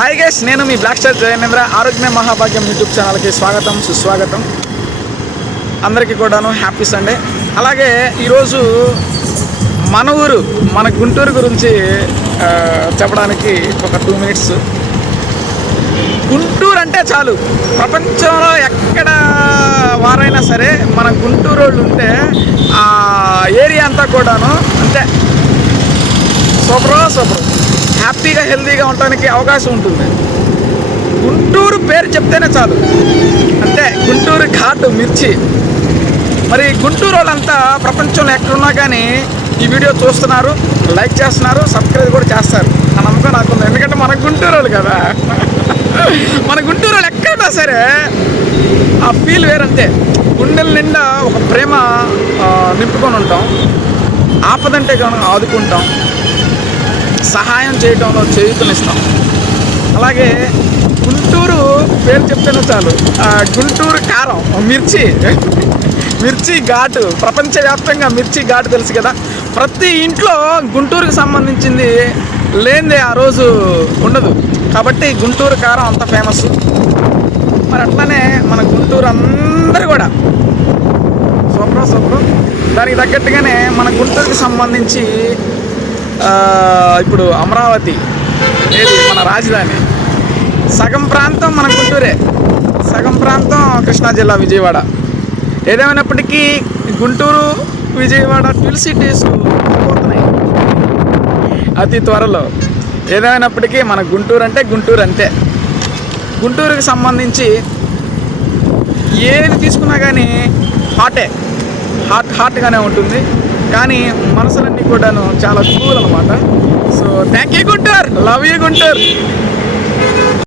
Hi guys, నేను మీ black star జయనేంద్ర. ఆరోగ్య మహాభాగ్యం యూట్యూబ్ ఛానల్కి స్వాగతం, సుస్వాగతం. అందరికీ కూడాను హ్యాపీ సండే. అలాగే ఈరోజు మన ఊరు, మన గుంటూరు గురించి చెప్పడానికి ఒక 2 మినిట్స్. గుంటూరు అంటే చాలు, ప్రపంచంలో ఎక్కడ వారైనా సరే మన గుంటూరు వాళ్ళు ఉంటే ఆ ఏరియా అంతా కూడాను అంతే సూపర్ హ్యాపీగా హెల్తీగా ఉండడానికి అవకాశం ఉంటుంది. గుంటూరు పేరు చెప్తేనే చాలు అంతే. గుంటూరు ఘాటు మిర్చి. మరి గుంటూరు వాళ్ళంతా ప్రపంచంలో ఎక్కడున్నా కానీ ఈ వీడియో చూస్తున్నారు, లైక్ చేస్తున్నారు, సబ్స్క్రైబ్ కూడా చేస్తారు ఆ నమ్మకం నాకుంది. ఎందుకంటే మన గుంటూరు వాళ్ళు కదా. మన గుంటూరు వాళ్ళు ఎక్కడున్నా సరే ఆ ఫీల్ వేరంతే. గుండెల నిండా ఒక ప్రేమ నింపుకొని ఉంటాం. ఆపదంటే కనుక ఆదుకుంటాం, సహాయం చేయడంలో చేయూతనిస్తాం. అలాగే గుంటూరు పేరు చెప్తేనే చాలు, గుంటూరు కారం మిర్చి ఘాటు. ప్రపంచవ్యాప్తంగా మిర్చి ఘాటు తెలుసు కదా. ప్రతి ఇంట్లో గుంటూరుకి సంబంధించింది లేనిదే ఆ రోజు ఉండదు. కాబట్టి గుంటూరు కారం అంత ఫేమస్. మరి అట్లనే మన గుంటూరు అందరూ కూడా సూపర్. దానికి తగ్గట్టుగానే మన గుంటూరుకి సంబంధించి ఇప్పుడు అమరావతి ఏది మన రాజధాని, సగం ప్రాంతం మన గుంటూరే, సగం ప్రాంతం కృష్ణా జిల్లా విజయవాడ. ఏదేమైనప్పటికీ గుంటూరు విజయవాడ ట్విల్ సిటీస్ పోతున్నాయి అతి త్వరలో. ఏదేమైనప్పటికీ మన గుంటూరు అంటే గుంటూరు అంతే. గుంటూరుకి సంబంధించి ఏది తీసుకున్నా కానీ హాట్గానే ఉంటుంది. కానీ మనసులన్నీ కూడాను చాలా కూల్ అనమాట. So thank you Guntur, love you Guntur.